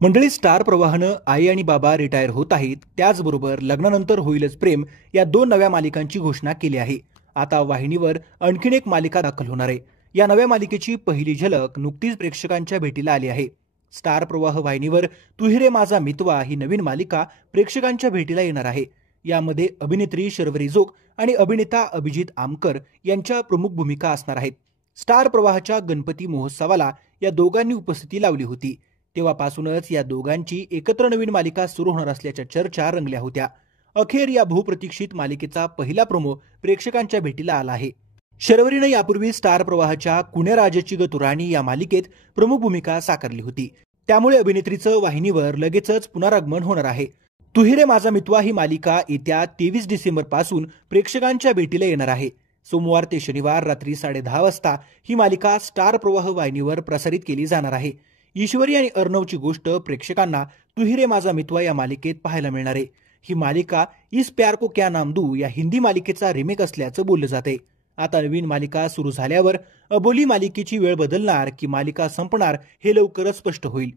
मंडळी, स्टार प्रवाहानं आई आणि बाबा रिटायर होत आहेत, त्याचबरोबर लग्नानंतर होईलच प्रेम या दोन नव्या मालिकांची घोषणा केली आहे. आता वाहिनीवर आणखीन एक मालिका दाखल होणार आहे. या नव्या मालिकेची पहिली झलक नुकतीच प्रेक्षकांच्या भेटीला आली आहे. स्टार प्रवाह वाहिनीवर तू ही रे माझा मितवा ही नवीन मालिका प्रेक्षकांच्या भेटीला येणार आहे. यामध्ये अभिनेत्री शर्वरी जोग आणि अभिनेता अभिजित आमकर यांच्या प्रमुख भूमिका असणार आहेत. स्टार प्रवाहाच्या गणपती महोत्सवाला या दोघांनी उपस्थिती लावली होती. तेव्हापासूनच या दोघांची एकत्र नवीन मालिका सुरू होणार असल्याच्या चर्चा रंगल्या होत्या. अखेर या बहुप्रतीक्षित मालिकेचा पहिला प्रोमो प्रेक्षकांच्या भेटीला आला आहे. शर्वरीनं यापूर्वी स्टार प्रवाहाच्या कुण्या राजाची ग तू राणी या मालिकेत प्रमुख भूमिका साकारली होती. त्यामुळे अभिनेत्रीचं वाहिनीवर लगेचच पुनरागमन होणार आहे. तू ही रे माझा मितवा ही मालिका येत्या 23 डिसेंबर पासून प्रेक्षकांच्या भेटीला येणार आहे. सोमवार ते शनिवार रात्री 10:30 वाजता ही मालिका स्टार प्रवाह वाहिनीवर प्रसारित केली जाणार आहे. ईश्वरी आणि अर्णवची गोष्ट प्रेक्षकांना तू ही रे माझा मितवा या मालिकेत पाहायला मिळणार आहे. ही मालिका इस प्यार को क्या नाम दू या हिंदी मालिकेचा रिमेक असल्याचं बोललं जाते. आता नवीन मालिका सुरू झाल्यावर अबोली मालिकेची वेळ बदलणार की मालिका संपणार हे लवकरच स्पष्ट होईल.